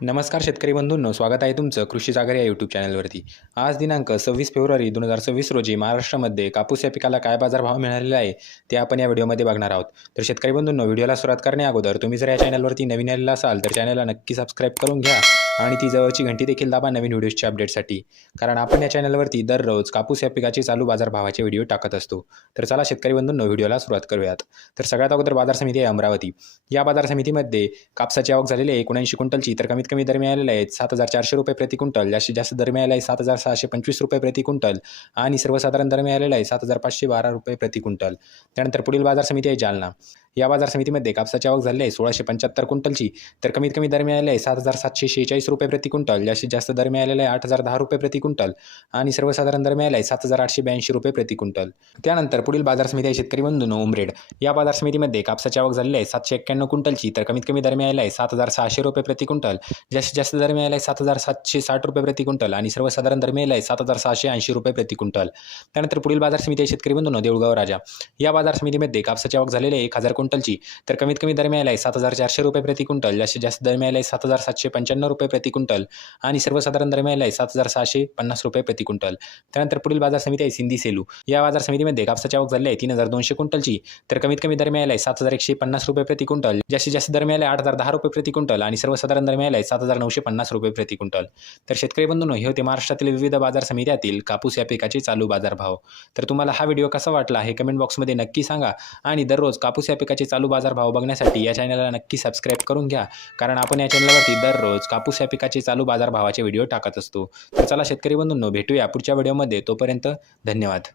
नमस्कार शेतकरी बंधूंनो, स्वागत आहे तुमचं कृषी सागर या यूट्यूब चॅनलवरती। आज दिनांक 26 फेब्रुवारी 2026 रोजी महाराष्ट्रामध्ये कापूस या पिकाला काय बाजारभाव मिळालेला आहे ते आपण या व्हिडिओमध्ये बघणार आहोत। तर शेतकरी बंधूंनो, व्हिडिओला सुरुवात करण्याअगोदर तुम्ही जर या चॅनलवरती नवीन आलेला असाल तर चॅनलला नक्की सबस्क्राईब करून घ्या आणि ती जवळची घंटी देखील दाबा नवीन व्हिडिओजच्या अपडेटसाठी, कारण आपण या चॅनलवरती दररोज कापूस या पिकाचे चालू बाजारभावाचे व्हिडिओ टाकत असतो। तर चला शेतकरी बंधूंनो, व्हिडिओला सुरुवात करूयात। तर सगळ्यात अगोदर बाजार समिती आहे अमरावती। या बाजार समितीमध्ये कापसाची आवक झालेली आहे 79 क्विंटलची। तर कमीत कमी दर मिळालेला आहे 7,400 रुपये प्रति क्विंटल, जास्तीत जास्त दर मिळाला आहे 7,625 रुपये प्रति क्विंटल आणि सर्वसाधारण दर मिळालेला आहे 7,512 रुपये प्रति क्विंटल। त्यानंतर पुढील बाजार समिती आहे जालना। या बाजार समितीमध्ये कापसाची आवक झाली आहे 1675 क्विंटलची। तर कमीत कमी दर मिळाले आहे 7,746 रुपये प्रति क्विंटल, जास्तीत जास्त दर मिळालेला आहे 8,010 रुपये प्रति क्विंटल आणि सर्वसाधारण दर मिळाला आहे 7,882 रुपये प्रति क्विंटल। त्यानंतर पुढील बाजार समिती आहे शेतकरी बंधूंनो उमरेड। या बाजार समितीमध्ये कापसाची आवक झालेली आहे 791 क्विंटलची। तर कमीत कमी दर मिळाला आहे 7,600 रुपये प्रति क्विंटल, जास्तीत जास्त दर मिळाला आहे 7,760 रुपये प्रति क्विंटल आणि सर्वसाधारण दर मिळाला आहे 7,680 रुपये प्रति क्विंटल। त्यानंतर पुढील बाजार समिती आहे शेतकरी बंधूंनो देऊळगाव राजा। या बाजार समितीमध्ये कापसाची आवक झालेली आहे 1000 क्विंटलची। तर कमीत कमी दर मिळाला आहे 7,400 रुपये प्रति क्विंटल, जास्तीत जास्त दर मिळाला आहे 7,795 रुपये प्रति क्विंटल आणि सर्वसाधारण दर मिळाला आहे 7,650 रुपये प्रति क्विंटल। त्यानंतर पुढील बाजार समिती आहे सिंधी सेलू। या बाजार समितीमध्ये कापसाची आवक झाली आहे 3200 क्विंटलची। तर कमीत कमी दर मिळाला आहे 7,150 रुपये प्रति क्विंटल, जास्तीत जास्त दर मिळाला आहे 8,010 रुपये प्रति क्विंटल आणि सर्वसाधारण दर मिळाला आहे 7,950 रुपये प्रति क्विंटल। तर शेतकरी बंधूंनो, हे होते महाराष्ट्रातील विविध बाजार समित्यातील कापूस या पिकाचे चालू बाजारभाव। तर तुम्हाला हा व्हिडिओ कसा वाटला हे कमेंट बॉक्समध्ये नक्की सांगा आणि दररोज कापूस या पिकाचे चालू बाजारभाव बघण्यासाठी या चॅनलला नक्की सबस्क्राईब करून घ्या, कारण आपण या चॅनलवरती दररोज कापूस या पिकाचे चालू बाजारभावाचे व्हिडिओ टाकत असतो। तर चला शेतकरी बंधूंनो, भेटूया पुढच्या व्हिडिओमध्ये। तोपर्यंत धन्यवाद।